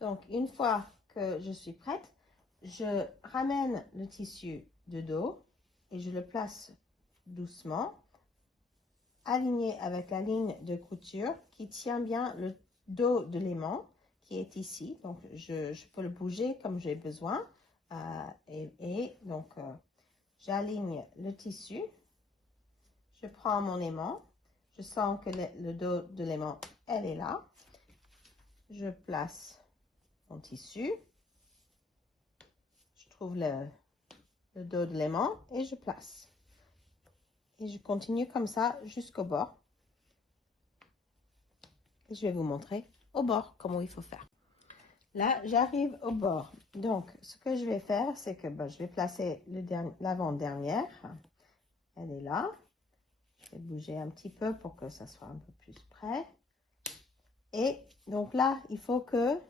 Donc, une fois que je suis prête, je ramène le tissu de dos et je le place doucement, aligné avec la ligne de couture qui tient bien le dos de l'aimant qui est ici. Donc, je peux le bouger comme j'ai besoin. Donc, j'aligne le tissu. Je prends mon aimant. Je sens que le dos de l'aimant, elle est là. Je place mon tissu. Je trouve le dos de l'aimant et je place. Et je continue comme ça jusqu'au bord. Et je vais vous montrer au bord comment il faut faire. Là, j'arrive au bord. Donc, ce que je vais faire, c'est que je vais placer l'avant-dernière. Elle est là. Je vais bouger un petit peu pour que ça soit un peu plus près. Et donc là, il faut que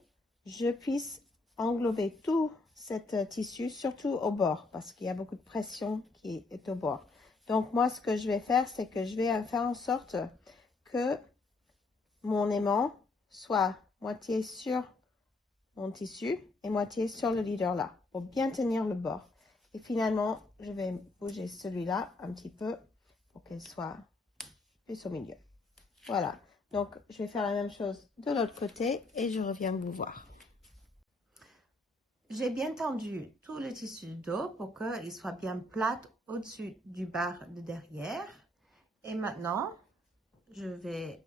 je puisse englober tout cet tissu, surtout au bord, parce qu'il y a beaucoup de pression qui est au bord. Donc moi, ce que je vais faire, c'est que je vais faire en sorte que mon aimant soit moitié sur mon tissu et moitié sur le leader là, pour bien tenir le bord. Et finalement, je vais bouger celui-là un petit peu pour qu'il soit plus au milieu. Voilà. Donc, je vais faire la même chose de l'autre côté et je reviens vous voir. J'ai bien tendu tout le tissu de dos pour qu'il soit bien plat au-dessus du barre de derrière. Et maintenant, je vais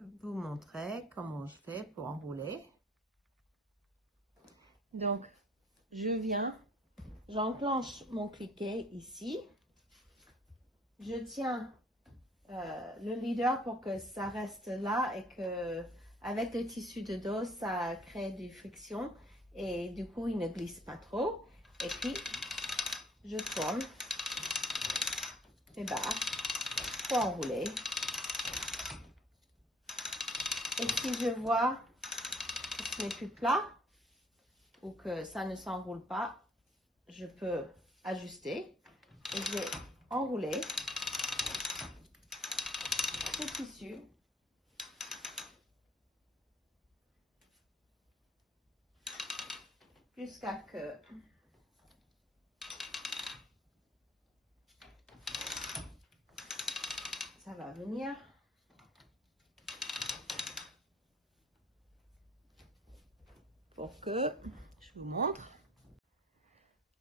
vous montrer comment je fais pour enrouler. Donc, j'enclenche mon cliquet ici. Je tiens le leader pour que ça reste là et que avec le tissu de dos, ça crée des frictions et du coup, il ne glisse pas trop. Et puis, je tourne les barres pour enrouler. Et si je vois que ce n'est plus plat ou que ça ne s'enroule pas, je peux ajuster et je vais enrouler le tissu jusqu'à que ça va venir. Pour que je vous montre.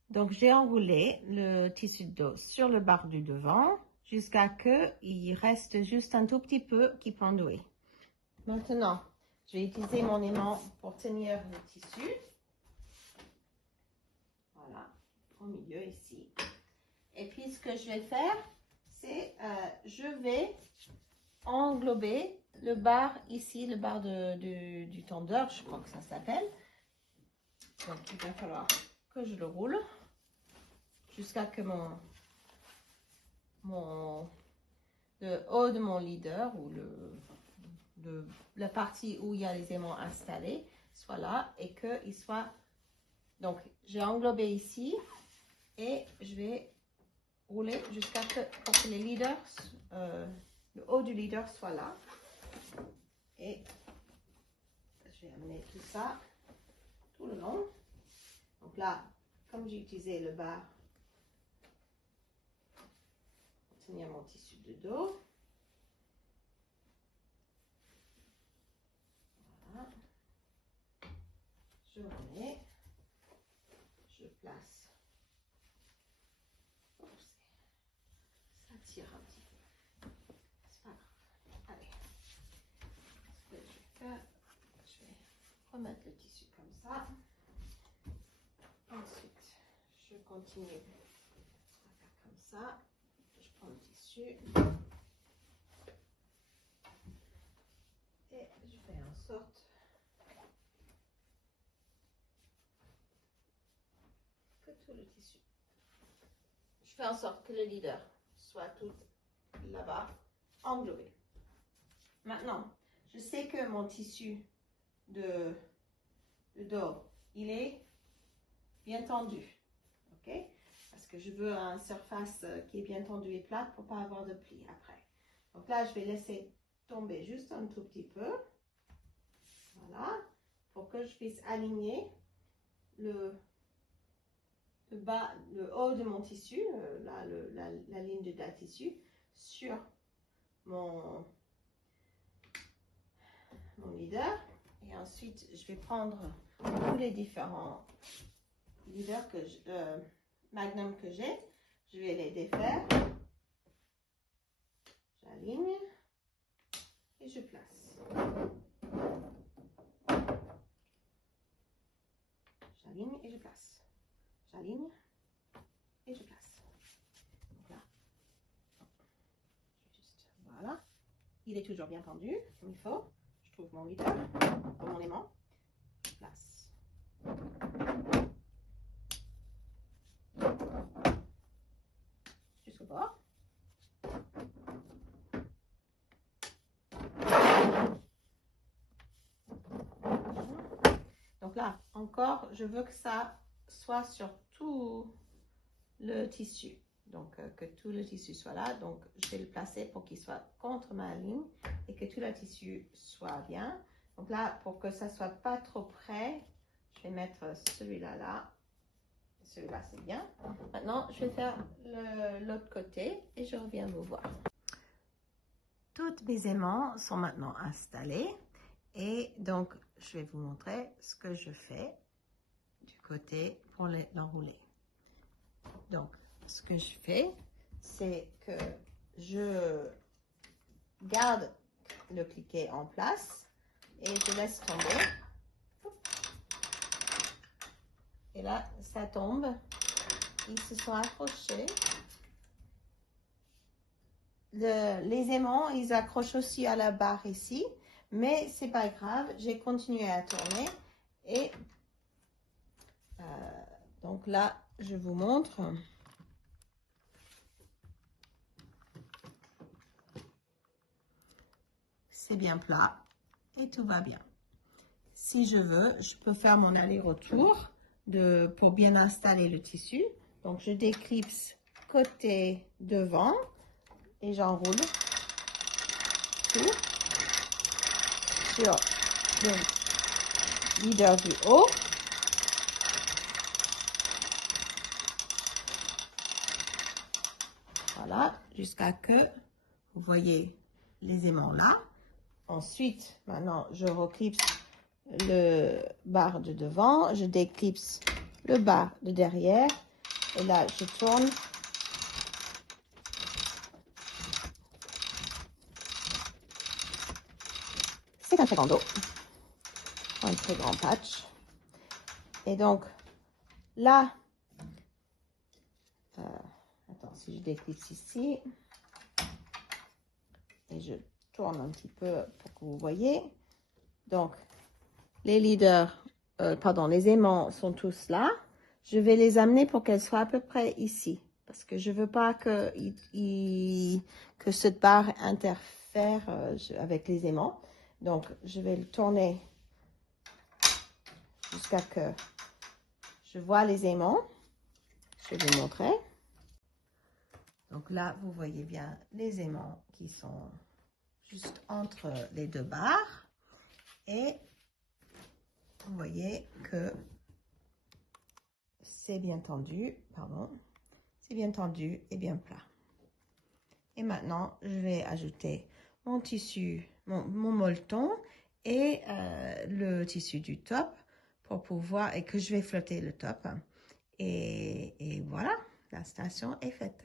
Donc, j'ai enroulé le tissu de dos sur le barre du devant jusqu'à que il reste juste un tout petit peu qui pendouille. Maintenant, je vais utiliser mon aimant pour tenir le tissu. Voilà, au milieu ici. Et puis, ce que je vais faire, c'est je vais englober le barre ici, le barre du tendeur, je crois que ça s'appelle. Donc, il va falloir que je le roule jusqu'à que le haut de mon leader ou la partie où il y a les aimants installés soit là et qu'il soit... Donc, j'ai englobé ici et je vais rouler jusqu'à pour que les leaders, le haut du leader soit là. Et je vais amener tout ça tout le long. Donc là, comme j'ai utilisé le bas pour tenir mon tissu de dos, voilà, je remets, je place. Oups, ça tire un petit peu. C'est pas grave. Allez, ce que je vais faire, je vais remettre le tissu comme ça. Ensuite, je continue à faire comme ça. Je prends le tissu et je fais en sorte que tout le tissu, je fais en sorte que le leader soit tout là-bas englobé. Maintenant, je sais que mon tissu de dos, il est bien tendu, ok? Parce que je veux une surface qui est bien tendue et plate pour pas avoir de plis après. Donc là, je vais laisser tomber juste un tout petit peu. Voilà. pour que je puisse aligner le bas, le haut de mon tissu, là, la ligne de la tissu, sur mon leader. Et ensuite, je vais prendre tous les différents leaders magnum que j'ai. Je vais les défaire. J'aligne et je place. J'aligne et je place. J'aligne et je place. Donc là, voilà. Il est toujours bien tendu, comme il faut. Je trouve mon leader, mon aimant. Je place. Jusqu'au bord. Donc là, encore, je veux que ça soit sur tout le tissu. Donc, que tout le tissu soit là. Donc, je vais le placer pour qu'il soit contre ma ligne et que tout le tissu soit bien. Donc là, pour que ça soit pas trop près, je vais mettre celui-là là. Celui-là, c'est bien. Maintenant, je vais faire l'autre côté et je reviens vous voir. Tous mes aimants sont maintenant installés. Et donc, je vais vous montrer ce que je fais du côté pour l'enrouler. Donc, ce que je fais, c'est que je garde le cliquet en place et je laisse tomber. Et là, ça tombe. Ils se sont accrochés. Les aimants, ils accrochent aussi à la barre ici. Mais c'est pas grave, j'ai continué à tourner et donc là, je vous montre. C'est bien plat et tout va bien. Si je veux, je peux faire mon aller-retour pour bien installer le tissu. Donc, je déclipse côté devant et j'enroule tout sur le leader du haut. Voilà, jusqu'à que vous voyez les aimants là. Ensuite, maintenant, je reclipse le barre de devant, je déclipse le barre de derrière et là, je tourne. C'est un très grand dos, un très grand patch. Et donc, là, attends, si je déclipse ici, et je tourne un petit peu pour que vous voyez. Donc, les leaders, les aimants sont tous là. Je vais les amener pour qu'elles soient à peu près ici. Parce que je ne veux pas que cette barre interfère avec les aimants. Donc, je vais le tourner jusqu'à que je vois les aimants. Je vais vous montrer. Donc là, vous voyez bien les aimants qui sont juste entre les deux barres. Et vous voyez que c'est bien tendu, c'est bien tendu et bien plat. Et maintenant, je vais ajouter mon tissu, mon molleton et le tissu du top pour pouvoir, et que je vais flotter le top. Et voilà, l'installation est faite.